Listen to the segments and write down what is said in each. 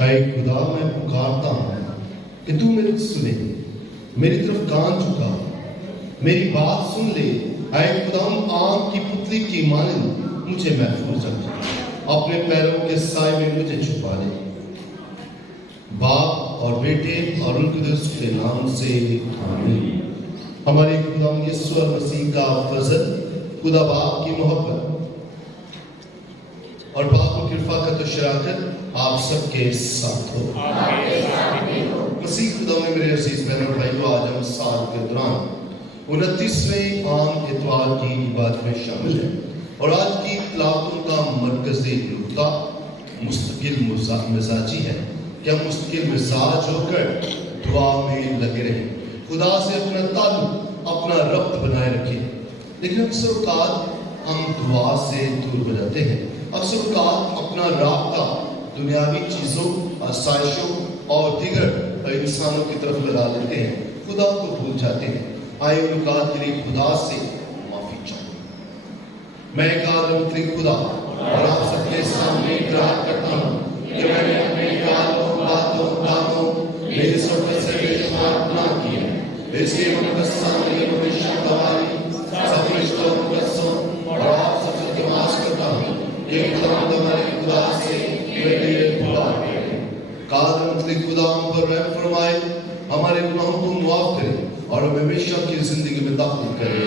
اے خدا میں پکارتا ہوں کہ تو میری سنے، میری طرف کان چکا، میری بات سن لے۔ اے خدا آنکھ کی پتلی کی مانند مجھے محفوظ رکھ، اپنے پیروں کے سائے میں مجھے چھپا لے۔ باپ اور بیٹے اور روح القدس کے نام سے آمین۔ ہمارے خدا یسوع مسیح کا فضل، خدا باپ کی محبت اور پاک و رفاقت و شراکت آپ سب کے ساتھ ہو۔ مسیح خدا میں میرے عزیز بہن اور بھائیو، آج ہم سال کے دوران 29ویں عام اتوار کی عبادت میں شامل ہیں، اور آج کی تلاوتوں کا مرکزی نقطہ مستقل مزاجی ہے کہ ہم مستقل مزاج ہو کر دعا میں لگے رہیں، خدا سے اپنا تعلق، اپنا ربط بنائے رکھیں۔ لیکن اکثر اوقات ہم دعا سے دور ہو جاتے ہیں، اکثر اوقات اپنا رابطہ دنیاوی چیزوں، آسائشوں اور دیگر انسانوں کی طرف لگا لیتے ہیں، خدا کو بھول جاتے ہیں۔ آئے ان اوقات کے لیے خدا سے معافی چاہوں۔ میں ایک عالم خدا اور آپ سب کے سامنے اقرار کرتا ہوں کہ میں نے اپنے خیالوں، باتوں، کاموں، میری سوچ سے بے شمار گناہ کیے ہیں۔ اس لیے مقدس سامنے ہمیشہ گواہی، سب رشتوں مقدسوں اور آپ سب سے تماس کرتا ہوں کہ خدا ہمارے خدا سے میرے لیے دعا کریں۔ قادر مطلق خدا ہم پر رحم فرمائے، ہمارے گناہوں کو معاف کرے اور ہمیں ہمیشہ کی زندگی میں داخل کرے۔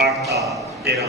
8-13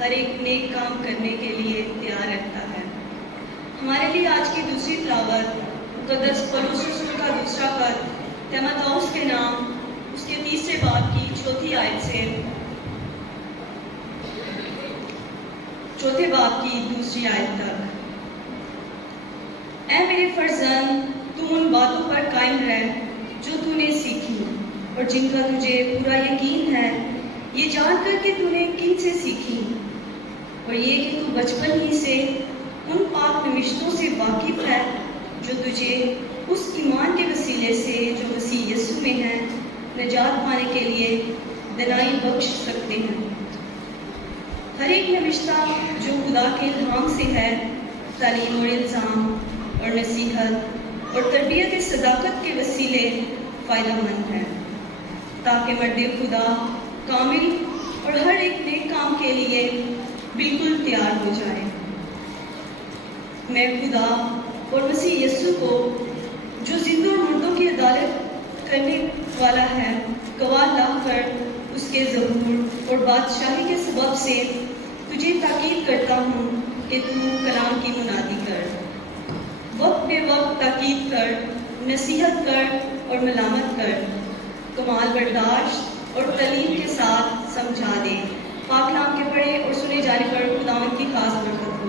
ہر ایک نیک کام کرنے کے لیے تیار رہتا ہے۔ ہمارے لیے آج کی دوسری تلاوت مقدس پولس رسول کا دوسرا خط تیموتھوس کے نام اس کے 3 باب کی 4 آیت سے 4 باب کی 2 آیت تک۔ اے میرے فرزند، تو ان باتوں پر قائم رہ جو تو نے سیکھی اور جن کا تجھے پورا یقین ہے، یہ جان کر کہ تو نے کن سے سیکھی، اور یہ کہ تو بچپن ہی سے ان پاک نوشتوں سے واقف ہے جو تجھے اس ایمان کے وسیلے سے جو مسیح یسوع میں ہے نجات پانے کے لیے دلائی بخش سکتے ہیں۔ ہر ایک نوشتہ جو خدا کے الہام سے ہے تعلیم اور الزام اور نصیحت اور تربیت صداقت کے وسیلے فائدہ مند ہے، تاکہ مرد خدا کامل اور ہر ایک نیک کام کے لیے بالکل تیار ہو جائے۔ میں خدا اور مسیح یسوع کو جو زندوں اور مردوں کی عدالت کرنے والا ہے گواہ لا کر اس کے ظہور اور بادشاہی کے سبب سے تجھے تاکید کرتا ہوں کہ تو کلام کی منادی کر، وقت بے وقت تاکید کر، نصیحت کر اور ملامت کر، کمال برداشت اور تعلیم کے ساتھ سمجھا دے۔ پاک کلام کے پڑھے اور سنے جانے پر خداوند کی خاص برکت ہو۔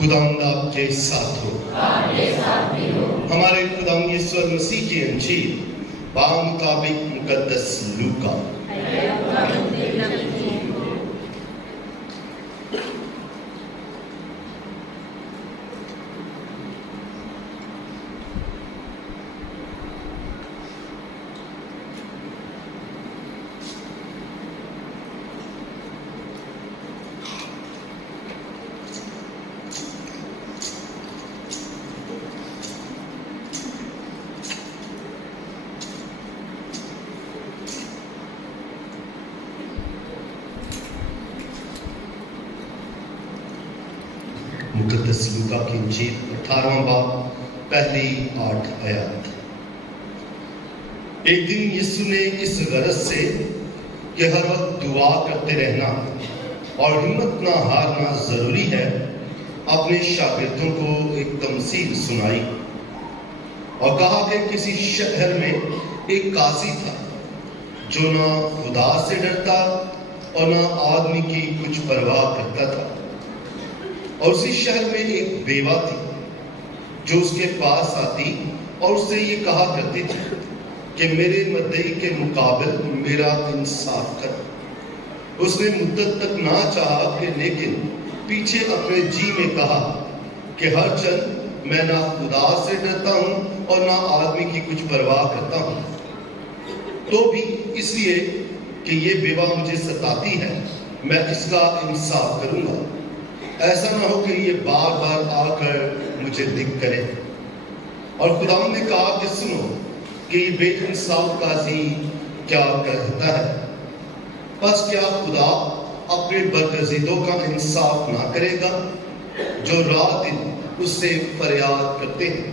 خداوند آپ کے ساتھ ہو۔ ہمارے خداوند یسوع مسیح کی انجیل بمطابق مقدس لوکا۔ مقدس لوکا کی انجیل 18واں باب پہلی 8 آیات۔ ایک دن یسوع نے اس غرض سے کہ ہر وقت دعا کرتے رہنا اور ہمت نہ ہارنا ضروری ہے اپنے شاگردوں کو ایک تمثیل سنائی اور کہا کہ کسی شہر میں ایک قاضی تھا جو نہ خدا سے ڈرتا اور نہ آدمی کی کچھ پرواہ کرتا تھا، اور اسی شہر میں ایک بیوہ تھی جو اس کے پاس آتی اور اس سے یہ کہا کرتی تھی کہ میرے مدعی کے مقابل میرا انصاف کر۔ اس نے مدت تک نہ چاہا کہ لیکن پیچھے اپنے جی میں کہا کہ ہر چند میں نہ خدا سے ڈرتا ہوں اور نہ آدمی کی کچھ پرواہ کرتا ہوں، تو بھی اس لیے کہ یہ بیوہ مجھے ستاتی ہے میں اس کا انصاف کروں گا، ایسا نہ ہو کہ یہ بار بار آ کر مجھے دکھ کرے۔ اور خداوند نے کہا کہ سنو کہ یہ بے انصاف قاضی کیا کہتا ہے، پس کیا خدا اپنے برگزیدوں کا انصاف نہ کرے گا جو رات دن اس سے فریاد کرتے ہیں،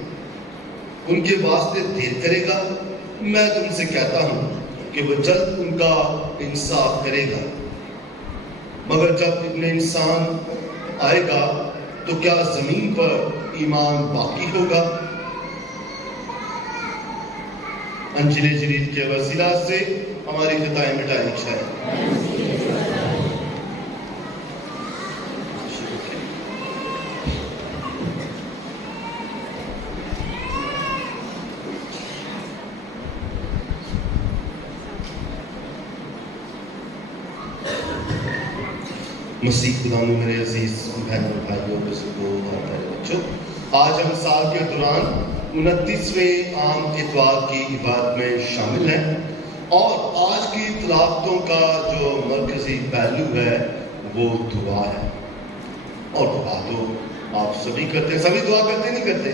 ان کے واسطے دیر کرے گا؟ میں تم سے کہتا ہوں کہ وہ جلد ان کا انصاف کرے گا۔ مگر جب ابن انسان آئے گا تو کیا زمین پر ایمان باقی ہوگا؟ انجیل جلیل کے وسیلہ سے ہماری خطائیں مٹائی جائیں۔ مسیح خدا میں میرے عزیز بہن اور بھائیوں بزرگوں اور پیارے بچوں، آج ہم سال کے دوران 29ویں عام اتوار کی عبادت میں شامل ہیں، اور آج کی تلاوتوں کا جو مرکزی پہلو ہے وہ دعا ہے۔ اور دعا تو آپ سبھی کرتے ہیں، سبھی دعا کرتے نہیں کرتے؟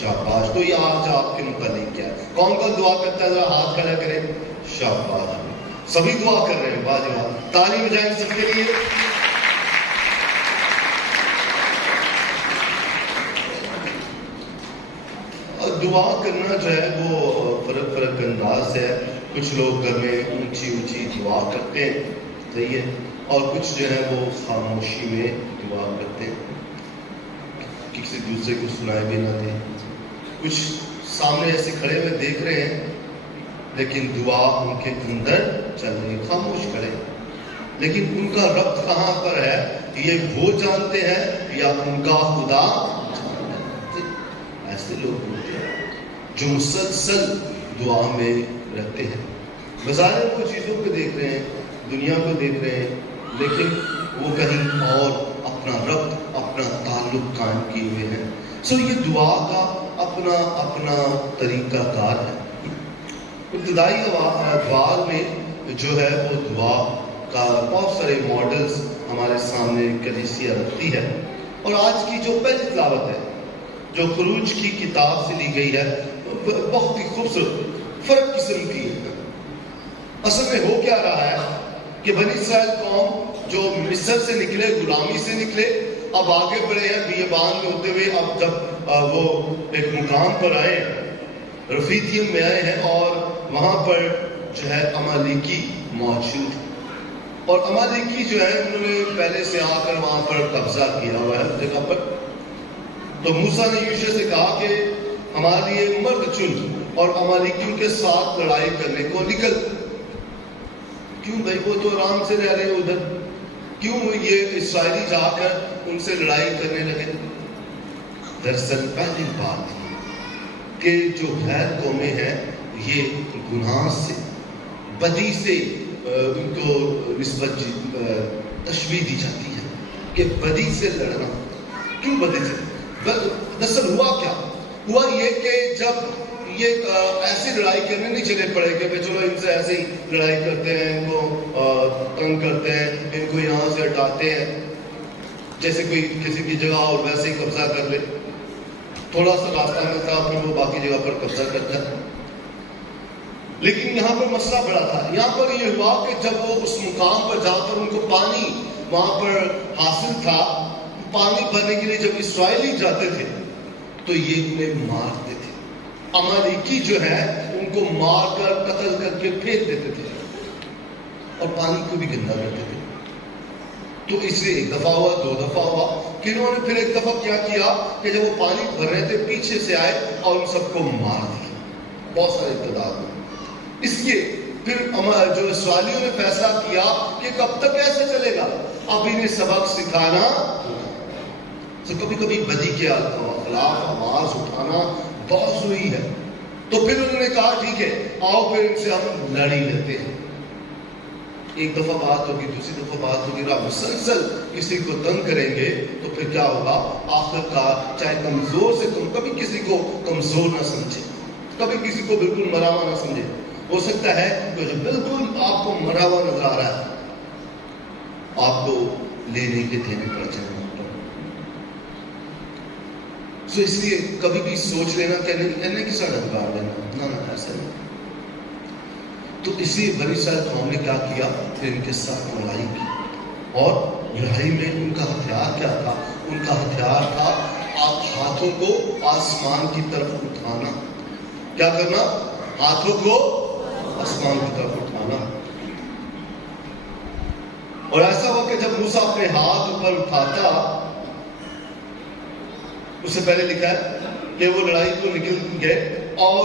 شاباش۔ تو یہ آج آپ کے متعلق کیا ہے؟ کون کون دعا کرتا ہے؟ ذرا ہاتھ کھڑا کریں۔ شاباش، سبھی دعا کر رہے ہیں، واجب تعلیم جائیں سب کے لیے۔ دعا کرنا جو ہے وہ فرق انداز ہے، کچھ لوگ گھر میں اونچی اونچی دعا کرتے ہیں، صحیح ہے، اور کچھ جو ہے وہ خاموشی میں دعا کرتے ہیں، کسی دوسرے کو سنائے بھی نہ دیں، کچھ سامنے ایسے کھڑے ہوئے دیکھ رہے ہیں لیکن دعا ان کے اندر چل رہی، خاموش کرے، لیکن ان کا ربط کہاں پر ہے یہ وہ جانتے ہیں یا ان کا خدا جانتا ہے؟ ایسے لوگ ہوتے ہیں جو مسلسل دعا میں رہتے ہیں، بظاہر وہ چیزوں کو دیکھ رہے ہیں، دنیا کو دیکھ رہے ہیں، لیکن وہ کہیں اور اپنا ربط، اپنا تعلق قائم کیے ہوئے ہیں۔ یہ دعا کا اپنا طریقہ کار ہے۔ ابتدائی ادوار میں جو ہے وہ دعا کا بہت سارے ماڈلز ہمارے سامنے کلیسیا رکھتی ہے، اور آج کی جو پہلی تلاوت ہے جو خروج کی کتاب سے لی گئی ہے بہت ہی خوبصورت فرق قسم کی ہے۔ اصل میں ہو کیا رہا ہے کہ بنی اسرائیل قوم جو مصر سے نکلے، غلامی سے نکلے، اب آگے بڑھے ہیں بیابان میں ہوتے ہوئے، اب جب وہ ایک مقام پر آئے، رفیدیم میں آئے ہیں، اور وہاں پر جو ہے امالیکی موجود، اور امالیکی جو ہے انہوں نے پہلے سے آ کر وہاں پر قبضہ کیا ہوا ہے جگہ پر۔ تو موسیٰ نے یوشع سے کہا کہ ہمارے لیے مرد چن اور امالیکیوں کے ساتھ لڑائی کرنے کو نکل۔ کیوں بھائی، وہ تو آرام سے رہ رہے ہیں ادھر، کیوں یہ اسرائیلی جا کر ان سے لڑائی کرنے لگے؟ دراصل پہلی بات کہ جو غیر قومیں ہیں یہ گناہ سے، بدی سے ان کو نسبت تشبیہ دی جاتی ہے کہ بدی سے لڑنا۔ کیوں بدی سے؟ دراصل ہوا کیا؟ ہوا یہ کہ جب یہ ایسی لڑائی کرنے نہیں چلے پڑے کہ چلو ان سے ایسے ہی لڑائی کرتے ہیں، ان کو تنگ کرتے ہیں، ان کو یہاں سے ہٹاتے ہیں، جیسے کوئی کسی کی جگہ اور ویسے ہی قبضہ کر لے، تھوڑا سا راستہ میں تھا پھر وہ باقی جگہ پر قبضہ کرتا ہے۔ لیکن یہاں پر مسئلہ بڑا تھا، یہاں پر یہ ہوا کہ جب وہ اس مقام پر جا کر ان کو پانی وہاں پر حاصل تھا، پانی بھرنے کے لیے جب اسرائیلی جاتے تھے تو یہ انہیں مارتے تھے۔ امالیکی جو ہے ان ان کو مار کر قتل کر کے پھینک دیتے تھے اور پانی کو بھی گندا کرتے تھے. تو اس لیے ایک دفعہ ہوا, 2 دفعہ ہوا کہ انہوں نے پھر ایک دفعہ کیا کیا کہ جب وہ پانی بھر رہے تھے پیچھے سے آئے اور ان سب کو مار دیا. بہت سارے تعداد میں. اس لیے پھر جو اسرائیلیوں نے فیصلہ کیا کہ کب تک ایسے چلے گا, اب انہیں سبق سکھانا. تو کبھی کبھی بدی کے خلاف آواز اٹھانا بہت ضروری ہے. تو پھر انہوں نے کہا ٹھیک ہے آؤ پھر ان سے ہم لڑ ہی لیتے ہیں. ایک دفعہ بات ہوگی, دوسری دفعہ بات ہوگی, آپ مسلسل کسی کو تنگ کریں گے تو پھر کیا ہوگا آخر کار چاہے کمزور سے کم, کبھی کسی کو کمزور نہ سمجھے, کبھی کسی کو بالکل مرا ہوا نہ سمجھے. ہو سکتا ہے کہ جو بالکل آپ کو مرا ہوا نظر آ رہا ہے آپ کو لینے کے دینے پڑ جائیں. تو اس لیے کبھی بھی سوچ لینا کہ نہیں کس طرح ڈھنکار لینا, نہ ایسا نہیں. تو اس لیے بنی اسرائیل قوم نے کیا کیا, پھر ان کے ساتھ لڑائی کی. اور لڑائی میں ان کا ہتھیار کیا تھا؟ ان کا ہتھیار تھا آپ ہاتھوں کو آسمان کی طرف اٹھانا. کیا کرنا؟ ہاتھوں کو آسمان کی طرف اٹھانا. اور ایسا ہوا کہ جب موسیٰ اپنے ہاتھ اوپر اٹھاتا, اس سے پہلے لکھا ہے کہ وہ لڑائی کو نکل گئے اور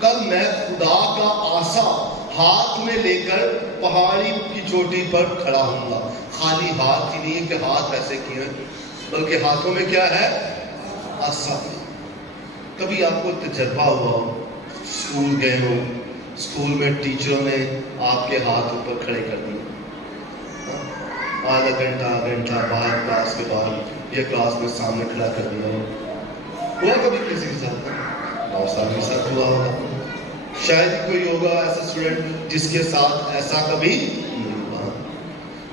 کل میں خدا کا عصا ہاتھ میں لے کر پہاڑی کی چوٹی پر کھڑا ہوں گا. خالی ہاتھ ہی نہیں ہے کہ ہاتھ ایسے کیے, بلکہ ہاتھوں میں کیا ہے؟ عصا. کبھی آپ کو تجربہ ہوا ہو, اسکول گئے ہو, اسکول میں ٹیچروں نے آپ کے ہاتھ اوپر کھڑے کر دیے, آدھا گھنٹہ بعد کلاس کے بعد یہ کلاس میں سامنے کھڑا کر دیا ہو. ہوا کبھی کسی کے ساتھ؟ اور ساتھ کے ساتھ ہوا ہوگا. شاید کوئی ہوگا ایسا اسٹوڈنٹ جس کے ساتھ ایسا کبھی نہیں ہوا.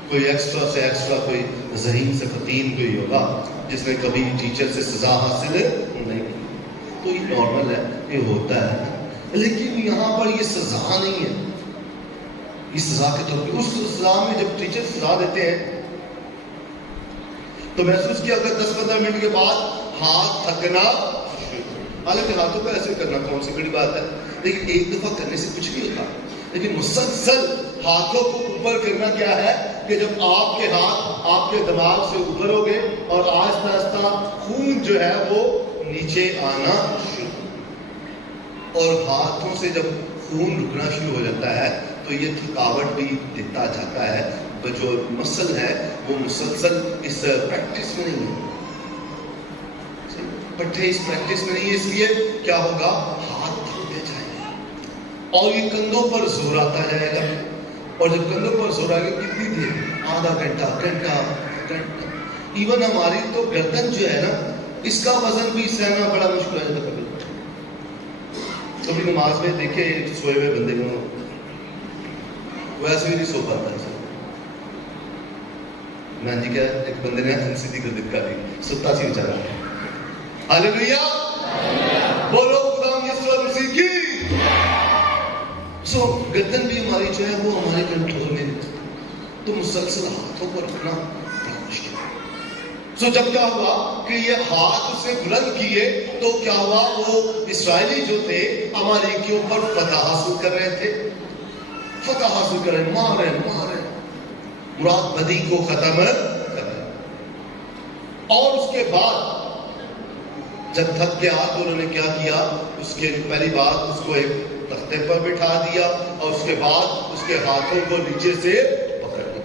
کوئی ایکسٹرا سے ایکسٹرا, کوئی ذہین سے فتین کوئی ہوگا جس نے کبھی ٹیچر سے سزا حاصل نہیں کی. تو یہ نارمل ہے, یہ ہوتا ہے. لیکن یہاں پر یہ سزا نہیں ہے. اس سزا کے طور پہ اس سزا میں جب ٹیچر سزا دیتے ہیں تو محسوس کیا اگر 10-15 منٹ کے بعد ہاتھ تھکنا, حالانکہ ہاتھوں پہ ایسے کرنا کون سی بڑی بات ہے, لیکن ایک دفعہ کرنے سے کچھ نہیں ہوتا. لیکن مسلسل ہاتھوں کو اوپر کرنا کیا ہے کہ جب آپ کے ہاتھ آپ کے دماغ سے اوپر ہو گئے اور آہستہ آہستہ خون جو ہے وہ نیچے آنا شروع, اور ہاتھوں سے جب خون رکنا شروع ہو جاتا ہے تو یہ تھکاوٹ بھی دیتا جاتا ہے. جو مسل ہے وہ مسلسل اس پریکٹس میں نہیں ہے, پٹھے اس پریکٹس میں نہیں ہے. اس لیے کیا ہوگا, ہاتھ تھکتے جائیں گے اور یہ کندھوں پر زور آتا جائے گا. اور جب کندھوں پر زور آئے گا کتنی دیر, آدھا گھنٹہ. ایون ہماری تو گردن جو ہے نا, اس کا وزن بھی سہنا بڑا مشکل ہے. کبھی نماز میں دیکھے سوئے ہوئے بندے کو ویسے بھی نہیں سو پاتا. میں جی کیا ایک بندے نے انسیدھی کر دکھا دی, ستا سی بچارا. ہاللیلویا, بولو خدا یسوع مسیح کی. سو گردن بھی ہماری جو ہے وہ ہمارے کنٹرول میں نہیں, تو مسلسل ہاتھوں کو رکھنا بڑا مشکل ہے. سو جب کیا ہوا کہ یہ ہاتھ اس نے بلند کیے تو کیا ہوا, وہ اسرائیلی جو تھے امالیکیوں پر فتح حاصل کر رہے تھے. فتح حاصل کر رہے, مار رہے, مراد بدی کو ختم کر رہے. اور اس کے بعد جب تھک کے ہاتھ انہوں نے کیا کیا, اس کے پہلی بات اس کو ایک تختے پر بٹھا دیا اور اس کے بعد اس کے ہاتھوں کو نیچے سے پکڑ دیا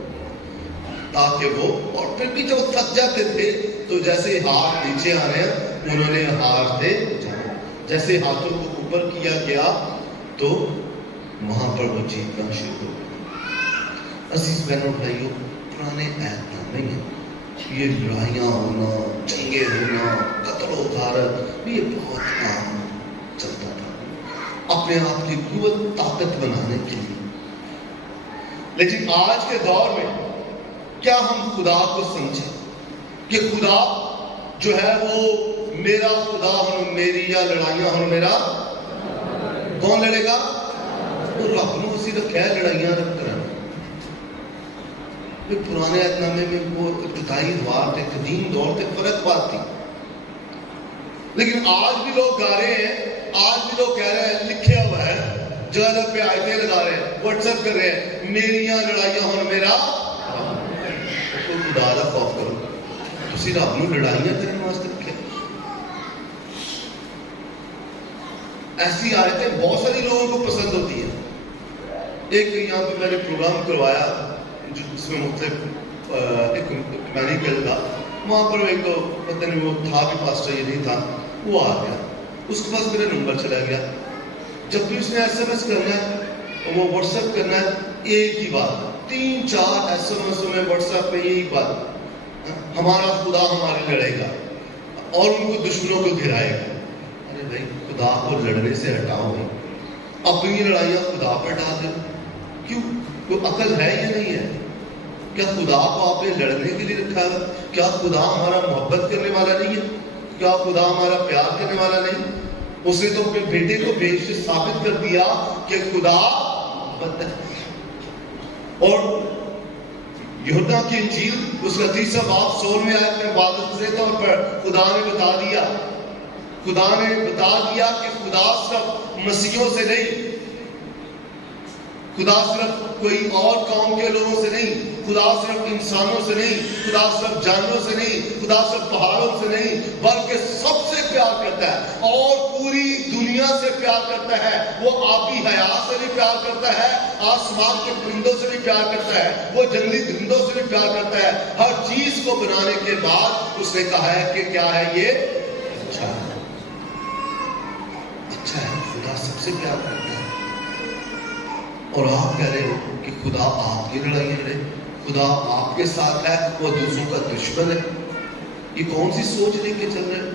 تاکہ وہ, اور پھر بھی جب تھک جاتے تھے تو جیسے ہاتھ نیچے آ رہے ہیں انہوں نے ہارتے جانا. جیسے ہاتھوں کو اوپر کیا گیا تو وہاں پر وہ جیتنا شروع ہو گیا. عزیز بہنوں بھائیوں, پرانے عہد نامے میں یہ لڑائیاں ہونا, جنگیں ہونا, قتل و غارت یہ بہت عام چلتا تھا اپنے آپ کی قوت طاقت بنانے کے لیے. لیکن آج کے دور میں کیا ہم خدا کو سمجھیں کہ خدا جو ہے وہ میرا خدا ہوں میری, یا لڑائیاں ہوں میرا؟ کون لڑے گا؟ وہ رب نے اسی رکھا ہے لڑائیاں رکھ کر. پرانے عہد نامے میں وہ ابتدائی دور تھے, قدیم دور تھے, فرق بات تھی. لیکن آج بھی لوگ گا رہے ہیں آج بھی لوگ کہہ رہے ہیں لکھے ہوا ہے جگہ پہ آیتیں لگا رہے ہیں واٹس ایپ کر رہے ہیں میریاں لڑائیاں ہوں میرا تو خدا دا خوف کرو تسی رب نوں لڑائیاں کرنے واسطے لکھے ایسی آیتیں بہت ساری لوگوں کو پسند ہوتی ہیں ایک یہاں پہ میں نے پروگرام کروایا جس میں مختلف ایک میڈیکل کا وہاں پر ایک تو پتہ نہیں وہ تھا بھی پاسٹر یہ نہیں تھا وہ آ گیا اس کے پاس میرا نمبر چلا گیا جب بھی اس نے ایس ایم ایس کرنا ہے وہ واٹس ایپ کرنا ہے ایک ہی بات 3-4 ایس ایم ایس میں واٹس ایپ پہ یہی بات ہمارا خدا ہمارے لڑے گا اور ان کو دشمنوں کو گرائے گا ارے بھائی خدا کو لڑنے سے ہٹاؤ بھائی اپنی لڑائیاں خدا پر ڈال دیں کیوں کوئی عقل ہے یا نہیں ہے کیا خدا کو آپ نے لڑنے کے لیے رکھا ہے کیا خدا ہمارا محبت کرنے والا نہیں ہے کیا خدا ہمارا پیار کرنے والا نہیں اس نے تو اپنے بیٹے کو بھیج کے ثابت کر دیا کہ خدا محبت ہے اور یوحنا کی انجیل اس کا 3 باب 16 میں آیت میں واضح طور پر خدا نے بتا دیا کہ خدا صرف مسیحوں سے نہیں خدا صرف کوئی اور قوم کے لوگوں سے نہیں خدا صرف انسانوں سے نہیں خدا صرف جانوروں سے نہیں خدا صرف پہاڑوں سے نہیں بلکہ سب سے پیار کرتا ہے اور پوری دنیا سے پیار کرتا ہے وہ آبی حیات سے بھی پیار کرتا ہے آسمان کے پرندوں سے بھی پیار کرتا ہے وہ جنگلی درندوں سے بھی پیار کرتا ہے ہر چیز کو بنانے کے بعد اس نے کہا ہے کہ کیا ہے یہ اچھا ہے خدا سب سے پیار کرتا ہے اور آپ کہہ رہے ہو کہ خدا آپ کی لڑائیاں لڑے خدا آپ کے ساتھ ہے وہ دوسروں کا دشمن ہے یہ کون سی سوچ لے کے چل رہے ہیں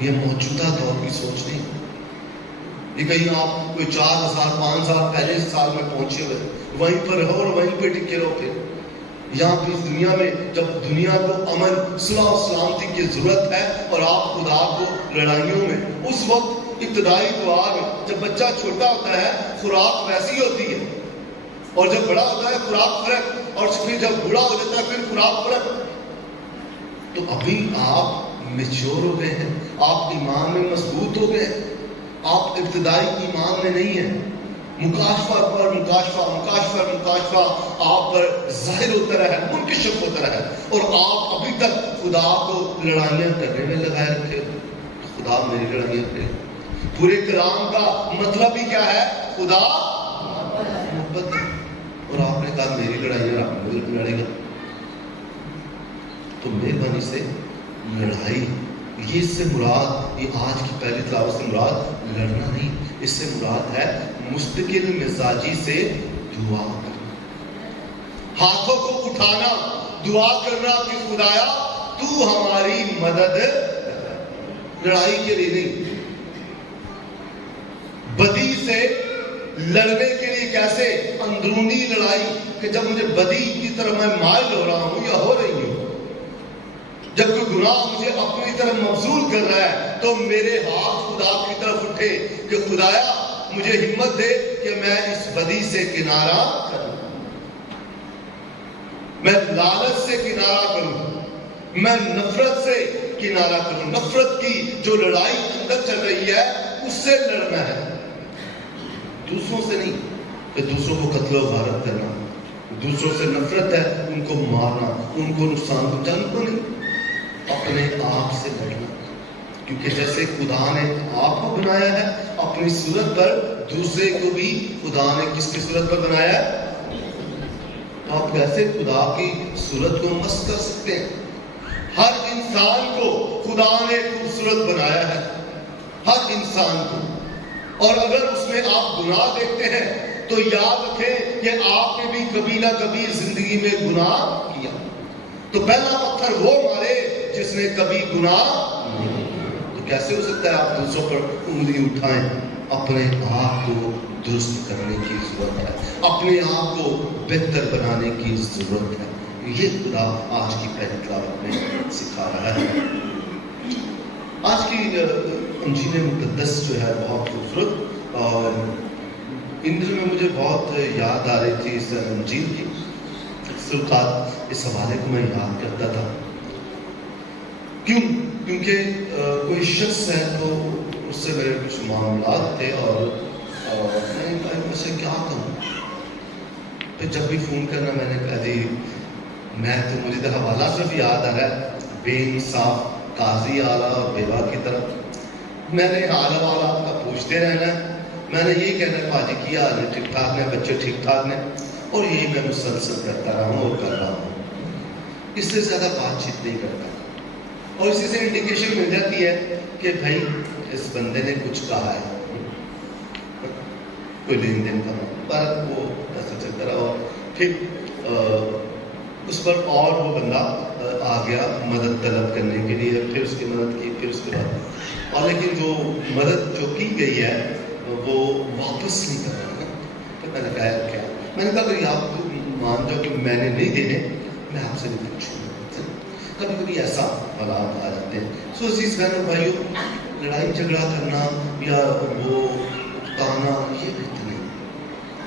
یہ موجودہ دور کی سوچ نہیں یہ کہیں آپ کوئی 4,000-5,000 پہلے سال میں پہنچے ہوئے وہیں پر رہو اور وہیں پہ ٹکے رہو پھر یہاں پہ اس دنیا میں جب دنیا کو امن صلح و سلامتی کی ضرورت ہے اور آپ خدا کو لڑائیوں میں اس وقت ابتدائی دعا میں جب بچہ چھوٹا ہوتا ہے خوراک ویسی ہوتی ہے اور جب بڑا ہوتا ہے خوراک فرق اور پھر جب بوڑھا ہو جاتا ہے پھر خوراک فرق تو ابھی آپ میچور ہو گئے ہیں آپ ایمان میں مضبوط ہو گئے آپ ابتدائی ایمان میں نہیں ہیں مکاشفہ پر مکاشفہ آپ پر ظاہر ہوتا رہا ہے منکشف ہوتا رہا ہے اور آپ ابھی تک خدا کو لڑائیاں کرنے میں لگائے رکھے خدا میری لڑائیاں کرے پورے کلام کا مطلب ہی کیا ہے خدا محبت ہے اور آپ نے کہا میری لڑائیاں آپ لڑے گا تو مہربانی سے لڑائی یہ اس سے مراد یہ آج کی پہلی تلاوت سے مراد لڑنا نہیں اس سے مراد ہے مستقل مزاجی سے دعا کرنا ہاتھوں کو اٹھانا دعا کرنا کہ خدایا تو ہماری مدد لڑائی کے لیے نہیں بدی سے لڑنے کے لیے کیسے اندرونی لڑائی کہ جب مجھے بدی کی طرف میں مائل ہو رہا ہوں یا ہو رہی ہوں جب کوئی گناہ مجھے اپنی طرف مبذول کر رہا ہے تو میرے ہاتھ خدا کی طرف اٹھے کہ خدایا مجھے ہمت دے کہ میں اس بدی سے کنارہ کروں میں لالچ سے کنارہ کروں میں نفرت سے کنارہ کروں نفرت کی جو لڑائی اندر چل رہی ہے اس سے لڑنا ہے دوسروں سے نہیں کہ دوسروں کو قتل و غارت کرنا دوسروں سے نفرت ہے ان کو مارنا ان کو نقصان پہنچانا کو نہیں اپنے آپ سے لڑنا کیونکہ جیسے خدا نے آپ کو بنایا ہے اپنی صورت پر دوسرے کو بھی خدا نے کس کی صورت پر بنایا ہے آپ کیسے خدا کی صورت کو مس کر سکتے ہیں ہر انسان کو خدا نے خوبصورت بنایا ہے ہر انسان کو اور اگر اس میں آپ گناہ دیکھتے ہیں تو یاد رکھیں کہ آپ نے بھی کبھی نہ کبھی زندگی میں گناہ کیا تو پہلا پتھر وہ مارے جس نے کبھی گناہ تو کیسے ہو سکتا ہے آپ دوسروں پر انگلی اٹھائیں اپنے آپ کو درست کرنے کی ضرورت ہے اپنے آپ کو بہتر بنانے کی ضرورت ہے یہ خدا آج کی پہلی تلاوت میں سکھا رہا ہے آج کی انجیل مقدس جو ہے بہت خوبصورت اور ان دنوں میں مجھے بہت یاد آ رہی تھی اس انجیل کی اکثر اوقات اس حوالے کو میں یاد کرتا تھا کیونکہ کوئی شخص ہے تو اس سے میرے کچھ معاملات تھے اور میں نے کہا میں سے کیا کہوں. پھر جب بھی فون کرنا میں نے کہا جی میں تو مجھے تو حوالہ صرف یاد آ رہا ہے بے انصاف قاضی اعلیٰ اور بیوہ کی طرف. میں نے حال والا آپ کا پوچھتے رہنا ہے. میں نے یہی کہنا ہے باجی کی حال ہے ٹھیک ٹھاک ہے, بچے ٹھیک ٹھاک ہیں, اور یہی میں مسلسل کرتا رہا ہوں اور کر رہا ہوں. اس سے زیادہ بات چیت نہیں کرتا. اور اسی سے انڈیکیشن مل جاتی ہے کہ بھائی اس بندے نے کچھ کہا ہے, کوئی لین دین کا پر وہ ایسا چلتا رہا. پھر اس پر اور وہ بندہ آ گیا مدد طلب کرنے کے لیے, پھر اس کی مدد کی, پھر اس کے بعد اور لیکن جو مدد جو کی گئی ہے وہ واپس نہیں کر رہا ہے. تو میں نے کہا کیا, میں نے کہا اگر آپ مان جاؤ کہ میں نے نہیں دینے میں آپ سے نہیں پوچھوں. کبھی کبھی ایسا حالات آ جاتے ہیں. سو عزیز بہنوں بھائیوں, لڑائی جھگڑا کرنا یا وہ اکتانا یہ بہتر نہیں,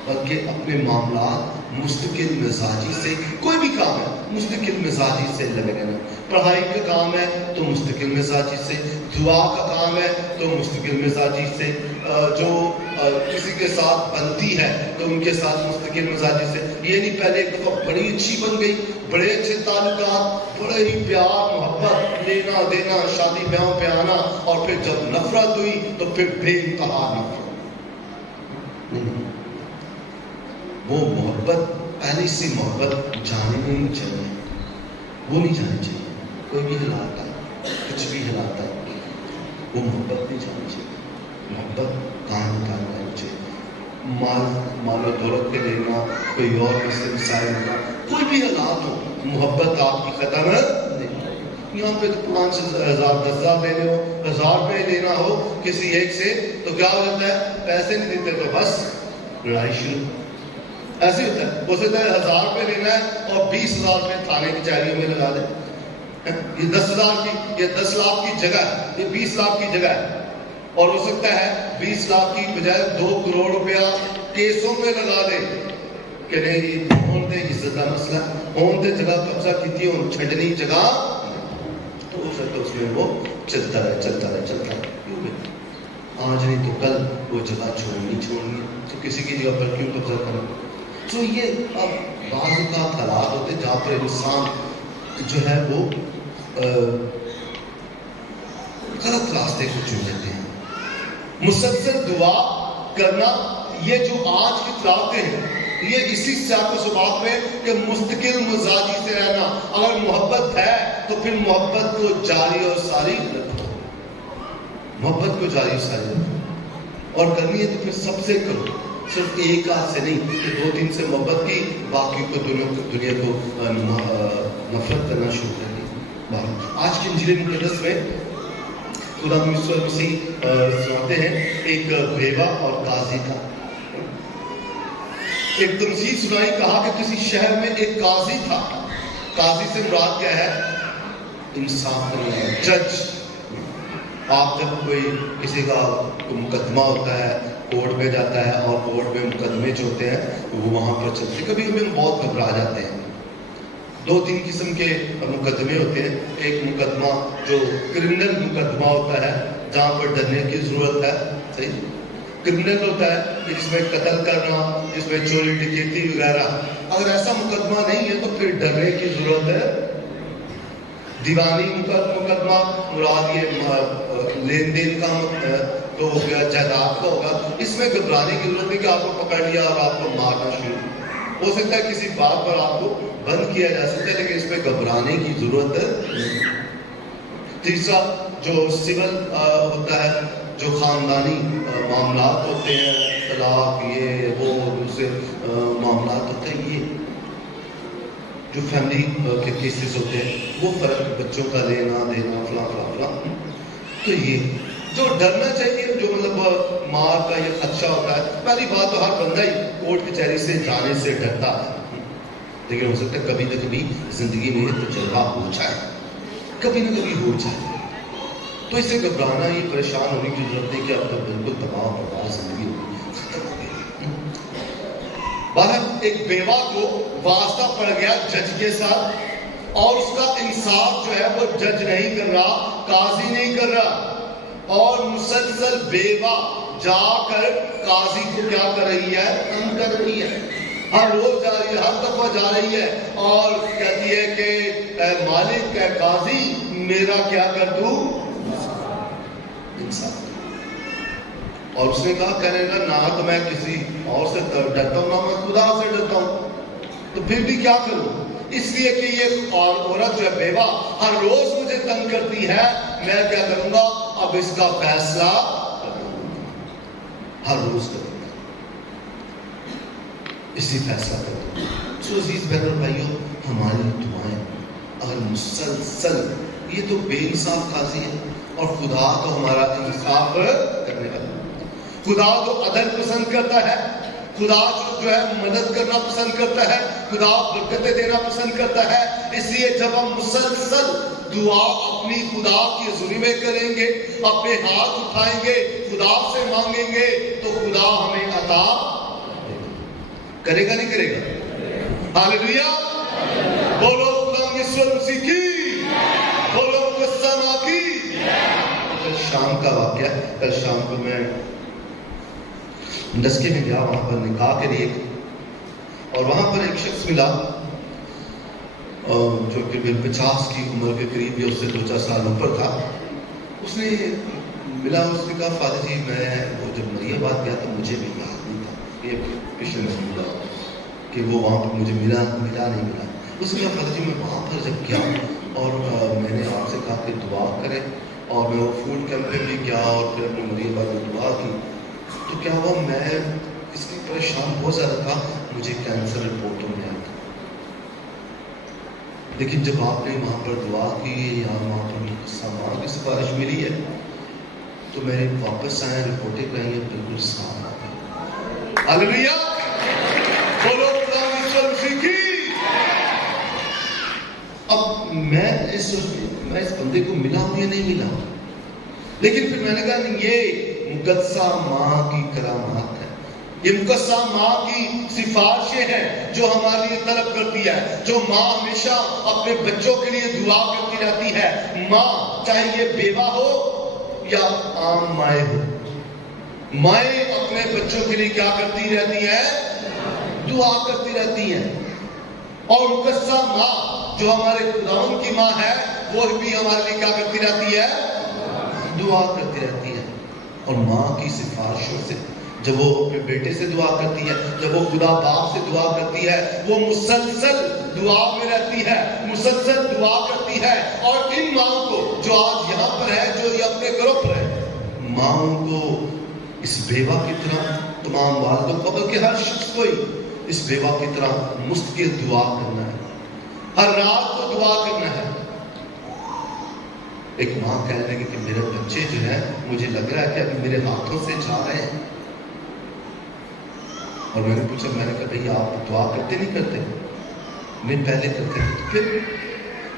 بلکہ اپنے معاملات مستقل مزاجی سے, کوئی بھی کام ہے مستقل مزاجی سے لگے رہنا. پڑھائی کا کام ہے تو مستقل مزاجی سے, دعا کا کام ہے تو مستقل مزاجی سے, جو کسی کے ساتھ بنتی ہے تو ان کے ساتھ مستقل مزاجی سے. یہ نہیں پہلے ایک دفعہ بڑی اچھی بن گئی, بڑے اچھے تعلقات, بڑے ہی پیار محبت لینا دینا, شادی بیاہوں پہ آنا, اور پھر جب نفرت ہوئی تو پھر بے انتہا نفرت. وہ محبت پہلی سی محبت جانے نہیں چاہیے, وہ نہیں جانی چاہیے. کوئی بھی ہلاتا ہے, کچھ بھی ہلاتا ہے, وہ محبت نہیں جانی چاہیے. محبت کام رہنی چاہیے. مال و دولت کے لینا, کوئی اور مسئلے مسائل ہونا, کوئی بھی حالات ہو, محبت آپ کی ختم نہیں. یہاں پہ تو 5,000 10,000 لینے ہو, 1,000 روپے لینا ہو کسی ایک سے, تو کیا ہو جاتا ہے, پیسے نہیں دیتے تو بس لڑائی شروع. ایسے ہوتا ہے. ہو سکتا ہے 1,000 روپے لینا ہے اور 20,000 روپے تھانے کی چاریوں میں لگا دیں. یہ 10,000 کی, یہ 10 لاکھ کی جگہ ہے, یہ 20 لاکھ کی جگہ ہے. اور ہو سکتا ہے 20 لاکھ کی بجائے 2 کروڑ روپیہ کیسوں میں لگا دے کہ نہیں ہون دے عزت کا مسئلہ, ہون دے جگہ قبضہ کیتی ہو چھڑنی جگہ, تو ہو سکتا ہے اس میں وہ چلتا رہے. آج نہیں تو کل وہ جگہ چھوڑنی تو کسی کی جگہ پر کیوں قبضہ کریں. تو یہ اب بعض کا حالات ہوتے ہیں جہاں پر انسان جو ہے وہ غلط راستے کو چن لیتے ہیں. مسلسل دعا کرنا, یہ جو آج کی تلاوتیں ہیں یہ اسی سیاق و سباق میں کہ مستقل مزاجی سے رہنا. اگر محبت ہے تو پھر محبت کو جاری اور ساری رکھو, محبت کو جاری اور ساری رکھو, اور کرنی ہے تو پھر سب سے کرو, صرف ایک ہاتھ سے نہیں کہ 2-3 سے محبت کی, باقی کو دنیا کو نفرت کرنا شروع کر دی. آج کی انجیل مقدس میں خدا مسیح سناتے ہیں ایک بیوہ اور قاضی کا. ایک تمثیل سنائی, کہا کہ کسی شہر میں ایک قاضی تھا. قاضی سے مراد کیا ہے, انصاف کرنے والا, جج. آپ جب کوئی کسی کا مقدمہ ہوتا ہے, کورٹ میں جاتا ہے, اور کورٹ میں مقدمے جو ہوتے ہیں وہ وہاں پر چلتے ہیں, کبھی ہم بہت گھبرا جاتے ہیں. 2-3 قسم کے مقدمے ہوتے ہیں. ایک مقدمہ جو کرمنل مقدمہ ہوتا ہے جہاں پر ڈرنے کی ضرورت ہے, صحیح. کرمنل ہوتا ہے جس میں قتل کرنا, جس میں چوری ڈکیتی وغیرہ. اگر ایسا مقدمہ نہیں ہے تو پھر ڈرنے کی ضرورت ہے. دیوانی مقدمہ مراد یہ لین دین کا تو ہو گیا, جائیداد کا ہوگا. اس میں گھبرانے کی ضرورت نہیں کہ آپ کو پکڑ لیا اور آپ کو مارنا شروع. ہو سکتا ہے کسی بات پر آپ کو بند کیا جا سکتا ہے, لیکن اس میں گھبرانے کی ضرورت نہیں. تیسرا جو سول ہوتا ہے, جو خاندانی معاملات ہوتے ہیں, طلاق یہ وہ دوسرے معاملات ہوتے ہیں, یہ جو فیملی کے کیسز ہوتے ہیں, وہ فرق بچوں کا لینا دینا فلاں فلاں فلاں. تو یہ جو ڈرنا چاہیے, جو مطلب مار کا یہ خدشہ ہوتا ہے, پہلی بات تو ہر بندہ ہی کورٹ کچہری سے جانے سے ڈرتا ہے, لیکن ہو سکتا ہے کبھی نہ کبھی زندگی میں یہ تجربہ ہو جائے, کبھی نہ کبھی ہو جائے. تو اس سے گھبرانا, یہ پریشان ہونے کی ضرورت نہیں کہ اب تو بالکل تباہ برباد زندگی ختم ہو گئی. باہر ایک بیوہ کو واسطہ پڑ گیا جج کے ساتھ, اور اس کا انصاف جو ہے وہ جج نہیں کر رہا, قاضی نہیں کر رہا, اور مسلسل بیوہ جا کر قاضی کو کیا کر رہی ہے؟ تنگ کر رہی ہے. ہر روز جا رہی ہے، ہر دفعہ جا رہی ہے اور کہتی ہے کہ اے مالک، اے قاضی، میرا کیا کر دوں؟ انصاف. اور اس نے کہا، کہنے لگا نہ تو میں کسی اور سے ڈرتا ہوں، نہ میں خدا سے ڈرتا ہوں، تو پھر بھی کیا کروں؟ اس لیے کہ یہ عورت جو ہے بیوہ ہر روز مجھے تنگ کرتی ہے، میں کیا کروں گا؟ اب اس کا فیصلہ ہر روز کروں گا، اسی فیصلہ کروں. سو عزیز بہن اور بھائیوں، ہماری دعائیں اگر مسلسل، یہ تو بے انصاف قاضی ہے اور خدا تو ہمارا انصاف کرنے والا. خدا تو عدل پسند کرتا ہے، خدا جو ہے مدد کرنا پسند کرتا ہے، خدا برکتیں دینا پسند کرتا ہے. اس لیے جب ہم مسلسل دعا اپنی خدا کی حضوری میں کریں گے، اپنے ہاتھ اٹھائیں گے، خدا سے مانگیں گے، تو خدا ہمیں عطا کرے گا. نہیں کرے گا؟ ہاللیلویا. بولو خدا یسوع مسیح کی، بولو مقدس ماں کی. کل شام کا واقعہ، کل شام کو میں دسکے میں گیا وہاں پر نکاح کے لیے، اور وہاں پر ایک شخص ملا جو کہ 50 کی عمر کے قریب یا اس سے 2-4 سال اوپر تھا. اس نے ملا، اس نے کہا فادر جی میں وہ جب مریہ بات گیا تو مجھے بھی یاد نہیں تھا، یہ پچھلے میں ملا کہ وہ وہاں پر مجھے ملا نہیں ملا. اس نے کہا فادر جی میں وہاں پر جب گیا اور میں نے آپ سے کہا کہ دعا کرے، اور میں وہ فوڈ کیمپ پہ بھی گیا اور پھر اپنی مریہ بات میں دعا کی، تو کیا ہوا میں اس کی پریشان بہت زیادہ تھا، مجھے کینسر رپورٹوں میں آیا تھا. لیکن جب آپ نے وہاں پر دعا کی یا وہاں پر سامان کی سفارش ملی ہے تو میں واپس آیا، رپورٹیں کہیں ہیں بالکل صاف آ گئی. ہاللیلویا. بولو خدا یسوع مسیح کی. اب میں اس بندے کو ملا ہوں یا نہیں ملا ہوں، لیکن پھر میں نے کہا یہ مقدسہ ماں کی کرامات ہے، یہ مقدسہ ماں کی سفارشیں ہیں جو ہمارے لیے طلب کرتی ہے. جو ماں ہمیشہ اپنے بچوں کے لیے دعا کرتی رہتی ہے. ماں چاہے یہ بیوہ ہو یا عام مائیں ہو، مائیں اپنے بچوں کے لیے کیا کرتی رہتی ہیں؟ دعا کرتی رہتی ہیں. اور مقدسہ ماں جو ہمارے خداوند کی ماں ہے، وہ بھی ہمارے لیے کیا کرتی رہتی ہے؟ دعا کرتی رہتی ہے. اور ماں کی سفارشوں سے جب وہ اپنے بیٹے سے دعا کرتی ہے، جب وہ خدا باپ سے دعا کرتی ہے، وہ مسلسل دعا میں رہتی ہے، مسلسل دعا کرتی ہے. اور ان ماں کو جو آج یہاں پر ہے، جو یہ اپنے گھروں پر ہے، ماں کو اس بیوہ کی طرح، تمام والدوں کو بلکہ ہر شخص کو ہی اس بیوہ کی طرح مستقل دعا کرنا ہے، ہر رات کو دعا کرنا ہے. ایک ماں کہنے لگی کہ میرے بچے جو ہیں مجھے لگ رہا ہے کہ ابھی میرے ہاتھوں سے جا رہے ہیں. اور میں نے پوچھا، میں نے کہا بھئی آپ دعا کرتے نہیں کرتے؟ نہیں پہلے کرتے تھے. تو پھر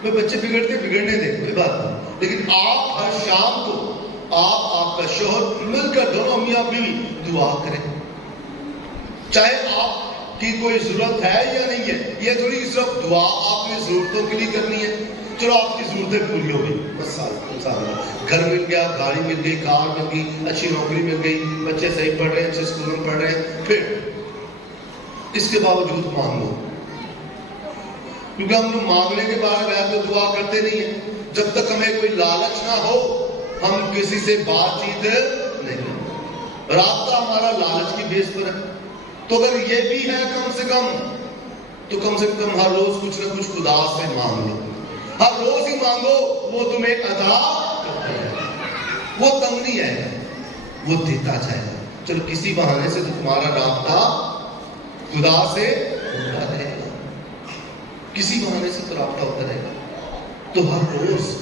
میں بچے بگڑنے دیں کوئی بات نہیں، لیکن آپ ہر شام کو آپ کا شوہر مل کر دونوں میاں بیوی دعا کریں. چاہے آپ کی کوئی ضرورت ہے یا نہیں ہے، یہ تھوڑی صرف دعا آپ نے ضرورتوں کے لیے کرنی ہے. چلو آپ کی ضرورتیں پوری ہو گئی، بس گھر مل گیا، گاڑی مل گئی، کار مل گئی، اچھی نوکری مل گئی، بچے صحیح پڑھ رہے ہیں، اچھے اسکول میں پڑھ رہے ہیں. پھر اس کے باوجود مانگو، کیونکہ ہم لوگ مانگنے کے بغیر تو دعا کرتے نہیں ہیں. جب تک ہمیں کوئی لالچ نہ ہو ہم کسی سے بات چیت نہیں کرتے. رابطہ ہمارا لالچ کی بیس پر ہے. تو اگر یہ بھی ہے کم سے کم ہر روز کچھ نہ کچھ خدا سے مانگ لو. ہر روز ہی مانگو، وہ تمہیں عطا کرتا ہے. وہ تنگ نہیں آئے گا، وہ دیتا جائے گا. چلو کسی بہانے سے تو تمہارا رابطہ خدا سے ہوتا رہے گا، کسی بہانے سے تو رابطہ ہوتا رہے گا. تو ہر روز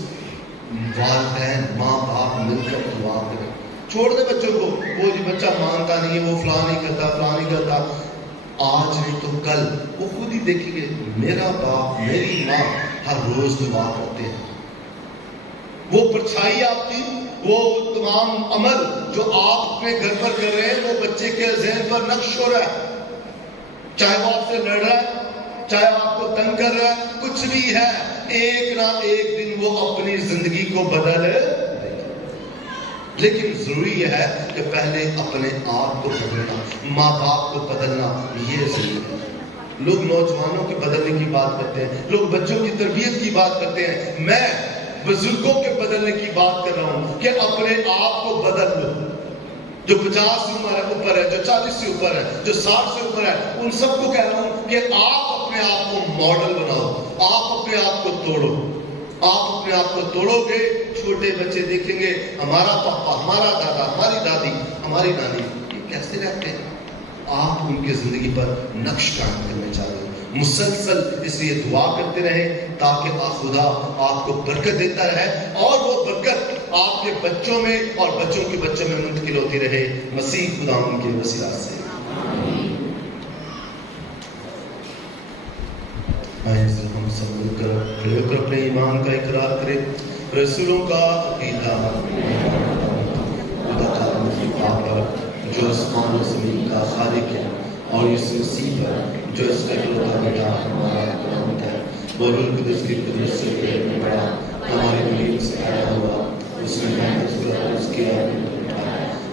والدین ماں باپ مل کر دعا کریں. چھوڑ دے بچوں کو، وہ جی بچہ مانتا نہیں ہے، وہ فلاں نہیں کرتا. آج نہیں تو کل وہ خود ہی دیکھیں گے میرا باپ میری ماں ہر روز دعا کرتے ہیں. وہ پرچھائی آپ کی، وہ تمام عمل جو آپ اپنے گھر پر کر رہے ہیں، وہ بچے کے ذہن پر نقش ہو رہا ہے. چاہے وہ آپ سے لڑ رہا ہے، چاہے آپ کو تنگ کر رہا ہے، کچھ بھی ہے، ایک نہ ایک دن وہ اپنی زندگی کو بدل. لیکن ضروری یہ ہے کہ پہلے اپنے آپ کو بدلنا، ماں باپ کو بدلنا، یہ ضروری ہے۔ لوگ نوجوانوں کے بدلنے کی بات کرتے ہیں، لوگ بچوں کی تربیت کی بات کرتے ہیں، میں بزرگوں کے بدلنے کی بات کر رہا ہوں کہ اپنے آپ کو بدل لو۔ جو 50 سے اوپر ہے، جو 40 سے اوپر ہے، جو 60 سے اوپر ہے، ان سب کو کہہ رہا ہوں کہ آپ اپنے آپ کو ماڈل بناؤ، آپ اپنے آپ کو توڑو۔ آپ اپنے آپ کو توڑو گے، چھوٹے بچے دیکھیں گے ہمارا پاپا، ہمارا دادا، ہماری دادی، ہماری نانی یہ کیسے رہتے ہیں۔ آپ ان کی زندگی پر نقش قائم کرنے چاہیے۔ مسلسل اس لیے دعا کرتے رہیں تاکہ خدا آپ کو برکت دیتا رہے اور وہ برکت آپ کے بچوں میں اور بچوں کے بچوں میں منتقل ہوتی رہے، مسیح خدا ان کے وسیلہ سے۔ ہم سب مل کر کھڑے ہو کر اپنے ایمان کا اقرار کریں۔ رسولوں کا عقیدہ، خدا تعالیٰ جو آسمان و زمین کا خالق ہے اور اس مسیح پر جو اس کا اکلوتا بیٹا ہمارا رحمت ہے، وہ روح القدس کی قدرت سے پیٹ میں پڑا، ہمارے دل سے پیدا ہوا، اس نے محنت کا عرض کیا،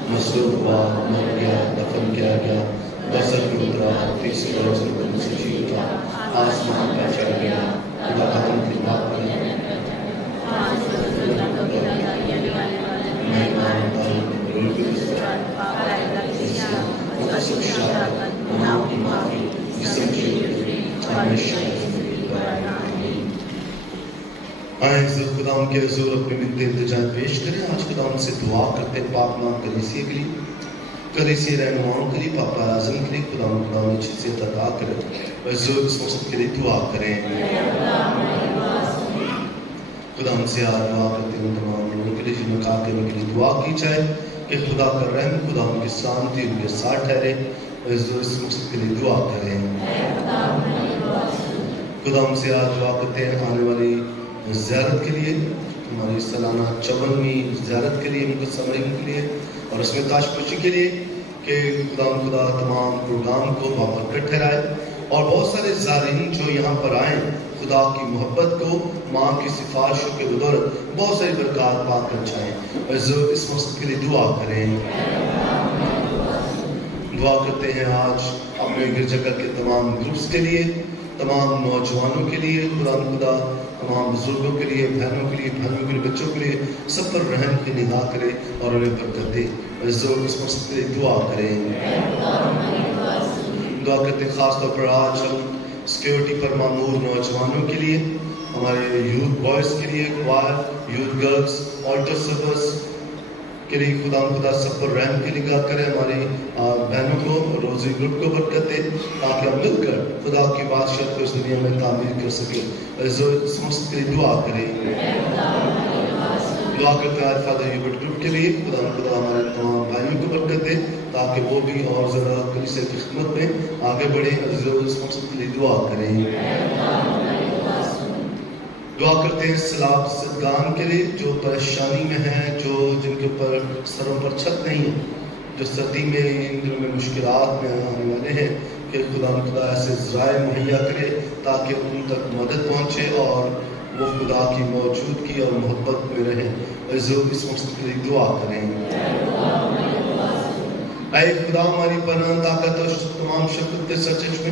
مصلوب ہوا، مر گیا، دفن کیا گیا، بسر میں اترا، پھر سے روز سے جی اٹھا، آسمان پر چڑھ گیا، خدا تعالیٰ کی بات کریں۔ میں ایمان روح القدس آئیں خدا ان کے حضور اپنی منت التجا پیش کریں۔ آج خدا ان سے دعا کرتے ہیں پاک نام کلیسیہ کے لیے، کلیسیہ رہنماؤں کے لیے، پاپا اعظم کے لیے، خدا ان چیزیں عطا کریں، حضور اس مقصد کے لیے دعا کریں۔ خدا ان سے آج دعا کرتے ہیں تمام لوگوں کے لیے جن میں کہا کرنے کے لیے دعا کی جائے کہ خدا کا رحم، خدا ان کی سلامتی ان کے ساتھ ٹھہرے، حضور اس مقصد کے لیے دعا کریں۔ خدا ہم سے آج دعا کرتے ہیں آنے والی زیارت کے لیے، ہماری سالانہ 54ویں زیارت کے لیے، مقدسین کے لیے اور اس میں تاج پوشی کے لیے کہ خدا تمام پروگرام کو بابرکت ٹھہرائے اور بہت سارے زائرین جو یہاں پر آئیں خدا کی محبت کو، ماں کی سفارشوں کے بدولت بہت ساری برکات پا کر جائیں۔ حضور اس مقصد کے لیے دعا کریں۔ دعا کرتے ہیں آج اپنے گرجا گھر کے تمام گروپس کے لیے، تمام نوجوانوں کے لیے، خدا تمام بزرگوں کے لیے، بہنوں کے لیے، بھائیوں کے لیے، بچوں کے لیے، سب پر رحم کی نگاہ کرے اور انہیں برکت دے۔ حضور اس مقصد کے لیے دعا کریں۔ دعا کرتے ہیں خاص طور پر آج ہم سیکیورٹی پر معمور نوجوانوں کے لیے، ہمارے یوتھ بوائز کے لیے، کوائر، یوتھ گرلز، آلٹر سرورز کے لیے خدا سب پر رحم کی نگاہ کرے، ہماری بہنوں کو، روزی گروپ کو برکت دے تاکہ ہم مل کر خدا کی بادشاہت کو اس دنیا میں تعمیر کر سکے۔ حضور اس مقصد کے لیے دعا کریں۔ دعا کرتے ہیں فادر ہیوبرٹ گروپ کے لیے، خدا ہمارے تمام بھائیوں کو برکت دے تاکہ وہ بھی اور زیادہ کلیسیا کی خدمت میں آگے بڑھیں۔ حضور اس مقصد کے لیے دعا کریں۔ دعا کرتے ہیں سلاب زدگان کے لیے جو پریشانی میں ہیں، جو جن کے اوپر سروں پر چھت نہیں ہے، جو سردی میں ان دنوں میں مشکلات میں آنے والے ہیں، کہ خدا ایسے ذرائع مہیا کرے تاکہ ان تک مدد پہنچے اور وہ خدا کی موجودگی اور محبت میں رہیں۔ حضور اس مقصد کے لیے دعا کریں۔ اے خدا ہماری پناہ، طاقت اور تمام شفقت کے سرچشمے،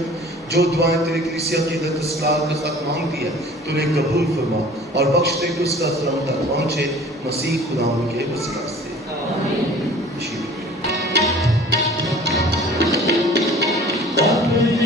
جو دعائیں تیری کلیسیا کی عزت اصلاح کے ساتھ مانگتی ہے تو انہیں قبول فرما اور بخش دے کہ اس کا اثر ہم تک پہنچے، مسیح خدا ان کے وسیلہ سے۔ اپنے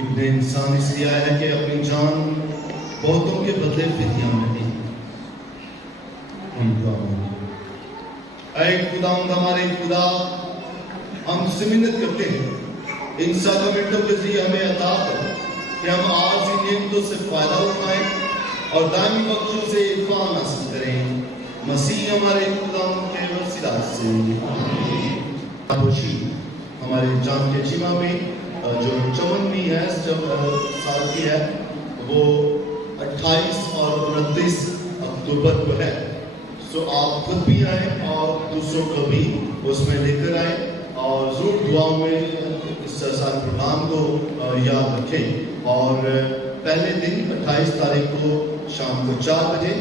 ابن انسان اس لیے آیا ہے کہ اپنی جان بہتوں کے بدلے فدیہ میں دی. ہم دعا مانگیں. اے خداوند ہمارے خدا، ہم سے منت کرتے ہیں ان ساکرمنٹوں کے ذریعے ہمیں عطا کر کہ ہم آج ان نعمتوں سے فائدہ اٹھائیں اور دائمی بخشوں سے عرفان حاصل کریں. مسیح ہمارے خداوند کے وسیلہ سے خوشی ہمارے جان کے جمعہ میں جو 54ویں ہے سال کی ہے، وہ 28 اور 29 اکتوبر کو ہے. سو آپ خود بھی آئیں اور دوسروں کو بھی اس میں لے کر آئیں اور ضرور دعاؤں میں اس سال پروگرام کو یاد رکھیں. اور پہلے دن 28 تاریخ کو شام کو 4 بجے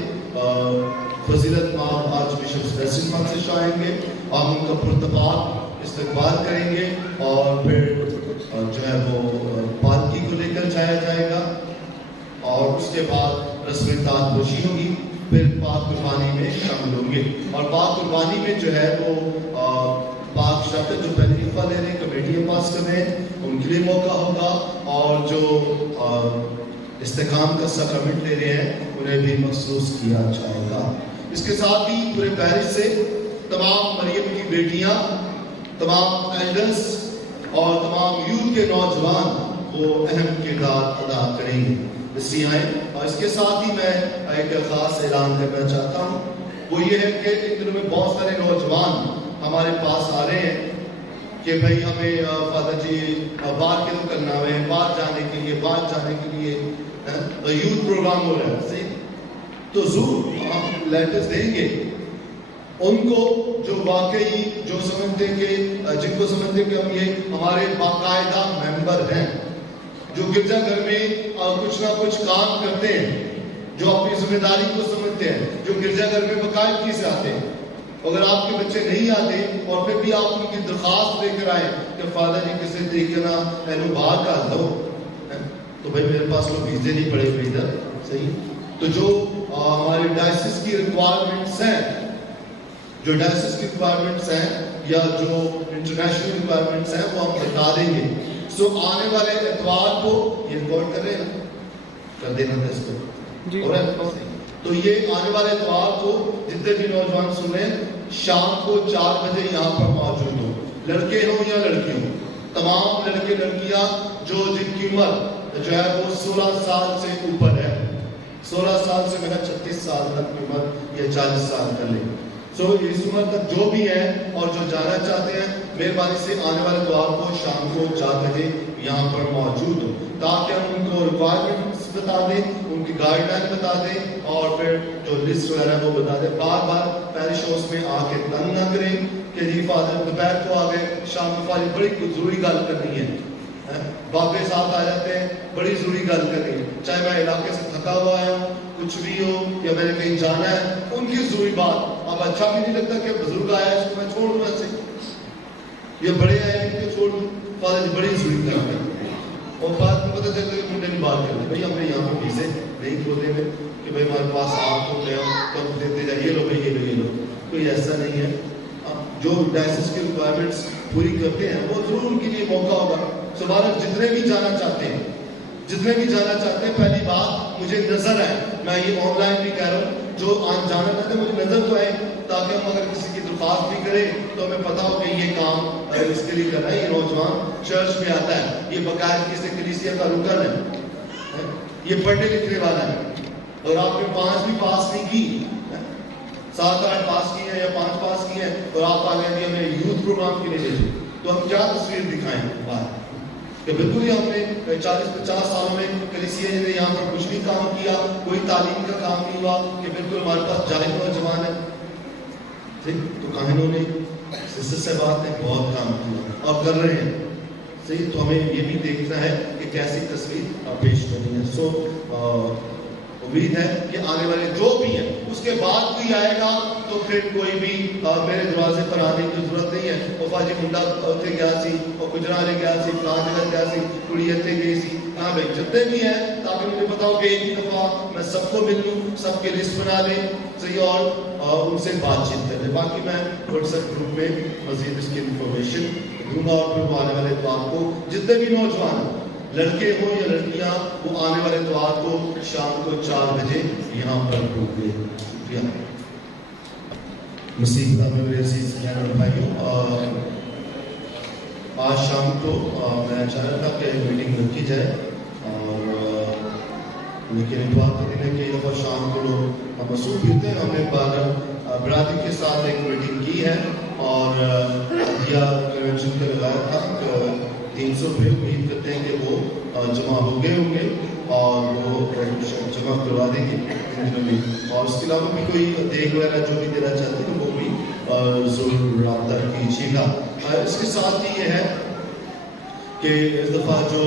فضیلت مآب آرچ بشپ سیباسٹین فرانسس آئیں گے. آپ ان کا پرتپال استقبال کریں گے اور پھر جو ہے وہ پالکی کو لے کر جایا جائے گا اور اس کے بعد رسم تاج پوشی ہوگی. پھر پاک قربانی میں شامل ہوں گے اور پاک قربانی میں جو ہے وہ پاک شخص جو پہلے حصہ لے رہے ہیں، کمیٹیاں پاس کر رہے ہیں، ان کے لیے موقع ہوگا اور جو استحکام کا ساکرمنٹ لے رہے ہیں انہیں بھی مخصوص کیا جائے گا. اس کے ساتھ ہی پورے پیرس سے تمام مریم کی بیٹیاں، تمام ایلڈرز اور تمام یوتھ کے نوجوان وہ اہم کردار ادا کریں گے. اس لیے آئیں. اور اس کے ساتھ ہی میں ایک خاص اعلان کرنا چاہتا ہوں، وہ یہ ہے کہ ان دنوں میں بہت سارے نوجوان ہمارے پاس آ رہے ہیں کہ بھائی ہمیں فادر جی باہر کیوں کرنا ہے، باہر جانے کے لیے یوتھ پروگرام ہو رہا ہے. صحیح، تو ضرور ہم لیٹرز دیں گے ان کو جو واقعی جو سمجھتے کہ جن کو سمجھتے کہ ہم یہ ہمارے باقاعدہ ممبر ہیں، جو گرجا گھر میں کچھ نہ کچھ کام کرتے ہیں، جو اپنی ذمہ داری کو سمجھتے ہیں، جو گرجا گھر میں باقاعدگی سے آتے ہیں. اگر آپ کے بچے نہیں آتے اور پھر بھی آپ ان کی درخواست لے کر آئے کہ فادر جی کسی طریقے نہ اینو باہر کا دو، تو بھائی میرے پاس کوئی ویزے نہیں پڑے ہوئے ادھر. صحیح، تو جو ہمارے ڈائسس کی ریکوائرمنٹس ہیں، جو ڈائسس کی ریکوائرمنٹس ہیں یا جو انٹرنیشنل ریکوائرمنٹس ہیں وہ ہم بتا دیں گے. سو آنے والے اتوار کو یہ ریکارڈ کر رہے ہیں، کر دینا تھا اس کو. تو یہ آنے والے اتوار کو جتنے بھی نوجوان سن رہے ہیں شام کو 4 بجے یہاں پر موجود ہوں، لڑکے ہوں یا لڑکی ہوں. تمام لڑکے لڑکیاں جو جن کی عمر جو ہے وہ 16 سال سے اوپر ہے، 16 سال سے میں 36 سال تک کی عمر یا 40 سال کر لیں. سو اس عمر تک جو بھی ہیں اور جو جانا چاہتے ہیں مہربانی سے آنے والے اتوار کو شام کو 4 بجے یہاں پر موجود ہوں، تاکہ ہم ان کو ریکوائرمنٹس بتا دیں، ان کی گائیڈ لائن بتا دیں اور پھر جو لسٹ وغیرہ وہ بتا دیں. بار بار پیرش ہاؤس میں آ کے تنگ نہ کریں کہ جی فادر دوپہر کو آ گئے, شام کو فادر بڑی ضروری گل کرنی ہے, بابے ساتھ آ جاتے ہیں, بڑی ضروری گل کرنی ہے, چاہے میں علاقے سے تھکا ہوا آیا ہوں, کچھ بھی ہو, یا میں نے کہیں جانا ہے, ان کی ضروری بات. اب اچھا بھی نہیں لگتا کہ بزرگ آیا ہے اس کو میں چھوڑ دوں ایسے, یہ بڑے آئے ان کو چھوڑ دوں. فادر جی بڑی ضروری گل ہے. اور بات میں پتہ چلتا ہے کہ منڈے نے بات کر لی, بھائی ہم نے یہاں پہ ویزے نہیں کھولے ہوئے کہ بھائی ہمارے پاس آپ کو گئے تو ہم دیتے جائیں, یہ لو بھائی یہ لو یہ لو. کوئی ایسا نہیں ہے. جو ڈائسس کی ریکوائرمنٹس پوری کرتے ہیں وہ ضرور ان کے لیے موقع ہوگا. سوال جتنے بھی جانا چاہتے ہیں, جتنے بھی جانا چاہتے ہیں, پہلی بات مجھے نظر آئے, میں یہ آن لائن بھی کہہ رہا ہوں, جو جانا چاہتے ہیں مجھے نظر تو آئے, تاکہ ہم اگر کسی کی درخواست بھی کریں تو ہمیں پتا ہو کہ یہ کام اس کے لیے کرنا ہے. یہ نوجوان چرچ میں آتا ہے, یہ باقاعدگی سے کلیسیا کا رکن ہے, یہ پڑھنے لکھنے والا ہے, اور آپ نے 5 بھی پاس نہیں کی, 7-8 پاس کی ہیں یا 5 پاس کی ہیں, اور آپ آ گئے ہمیں یوتھ پروگرام کے لیے بھیجو, تو ہم کیا تصویر دکھائیں بات کہ بالکل ہی ہم نے 40-50 سالوں میں کلیسیا نے یہاں پر کچھ بھی کام کیا, کوئی تعلیم کا کام نہیں ہوا, کہ بالکل ہمارے پاس جاہل نوجوان ہے. تو کہانوں نے سسٹر صاحبات نے بہت کام کیا اور کر رہے ہیں. صحیح, تو ہمیں یہ بھی دیکھنا ہے کہ کیسی تصویر پیش کرنی ہے. سو امید ہے کہ آنے والے جو بھی ہیں, اس کے بعد کوئی آئے گا تو پھر کوئی بھی میرے دروازے پر آنے کی ضرورت نہیں ہے. وہ فاجی منڈا اتنے گیا سی, اور گجرالے گیا سی, فلاں جگہ گیا سی, کڑی اتنے گئی سی. ہاں بھائی جتنے بھی ہیں, تاکہ مجھے پتا ہو کہ ایک ہی دفعہ میں سب کو مل لوں, سب کے لسٹ بنا لیں, صحیح, اور ان سے بات چیت کر لیں. باقی میں واٹس ایپ گروپ میں مزید اس کی انفارمیشن دوں گا, اور پھر وہ آنے والے اتوار کو جتنے بھی نوجوان لڑکے ہوں یا لڑکیاں, وہ آنے والے اتوار کو شام کو 4 بجے یہاں پر ڈوب گئے. شکریہ. مسیح خدا میں میرے عزیز بہن اور بھائیوں, آج شام کو میں چاہ رہا تھا کہ میٹنگ رکھی جائے, اور لیکن اتوار کا دن ہے کہ یہ دفعہ شام کو لوگ مصروف ہوتے ہیں. ہم نے برادری کے ساتھ ایک میٹنگ کی ہے, اور دیا کنونشن کا لگایا تھا 300 روپئے. امید کرتے ہیں کہ وہ جمع ہو گئے ہوں گے, اور وہ جمع کروا دیں گے ان دنوں میں. اور اس کے علاوہ بھی کوئی دیکھ وغیرہ جو بھی دینا چاہتے ہیں وہ بھی ضرور رابطہ کیجیے گا. اس کے ساتھ ہی یہ ہے کہ اس دفعہ جو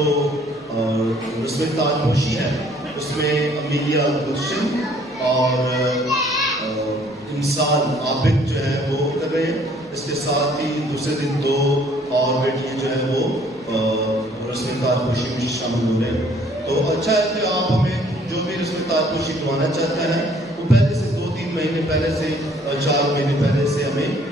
رسم تاج پوشی ہے, اس میں امیلیا گلشن اور انسان عابد جو ہے وہ کر رہے ہیں. اس کے ساتھ ہی دوسرے دن 2 اور بیٹیاں جو ہے وہ رسم تاج پوشی میں شامل ہو رہے ہیں. تو اچھا ہے کہ آپ ہمیں جو بھی رسم تاج پوشی کروانا چاہتے ہیں وہ پہلے سے 2-3 مہینے پہلے سے 4 مہینے پہلے سے ہمیں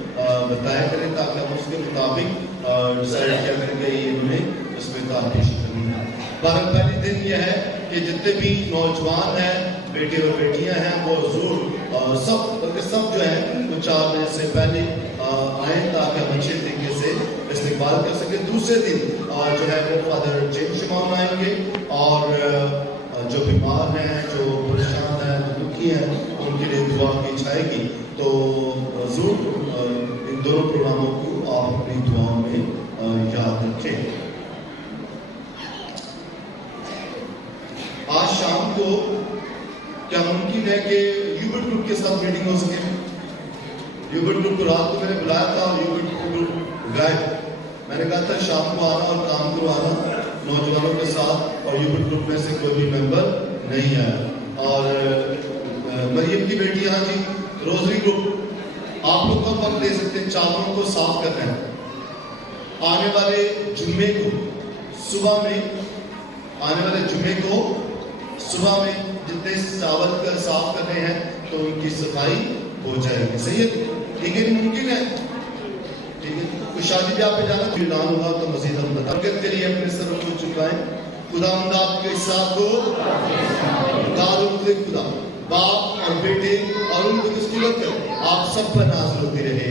بتایا کریں, تاکہ ہم اس کے مطابق ڈیسائڈ کیا کریں کہ انہوں نے رسم تاج پوشی کرنی ہے. بہرحال پہلی دن یہ ہے کہ جتنے بھی نوجوان ہیں, بیٹے اور بیٹیاں ہیں, وہ ضرور سب جو ہے وہ 4 بجے سے پہلے آئیں, تاکہ ہم اچھے طریقے سے استقبال کر سکیں. دوسرے دن جو ہے وہ فادر جیمس شمام آئیں گے, اور جو بیمار ہیں, جو پریشان ہیں, جو دکھی ہیں, ان کے لیے دعا کی جائے گی. تو ضرور ان دونوں پروگراموں کو آپ اپنی دعاؤں میں یاد رکھیں. آج شام کو کیا ممکن ہے کہ یوبٹ گروپ کے ساتھ میٹنگ ہو سکے؟ یوبٹ گروپ کو رات کو میں نے بلایا تھا, اور یوبٹ گروپ گئے. میں نے کہا تھا شام کو آنا اور کام کروانا نوجوانوں کے ساتھ, اور یوبٹ گروپ میں سے کوئی بھی ممبر نہیں آیا. اور مریم کی بیٹی, ہاں جی, روزری گروپ آپ لوگ کب وقت دے سکتے ہیں؟ چادروں کو صاف کرنا ہے. آنے والے جمعے کو صبح میں, آنے والے جمعے کو صبح میں جتنے چاول کر صاف کرنے ہیں تو ان کی صفائی ہو جائے گی. صحیح ہے, ٹھیک ہے, ممکن ہے, ٹھیک ہے. کوئی شادی بیاہ پہ جانا بھی اعلان ہوگا تو مزید ہم برکت کے لیے اپنے سر کو چکائیں. خدا آپ کے ساتھ ہو. خدا باپ اور بیٹے اور ان کو دستور کر آپ سب پر نازل ہوتی رہے.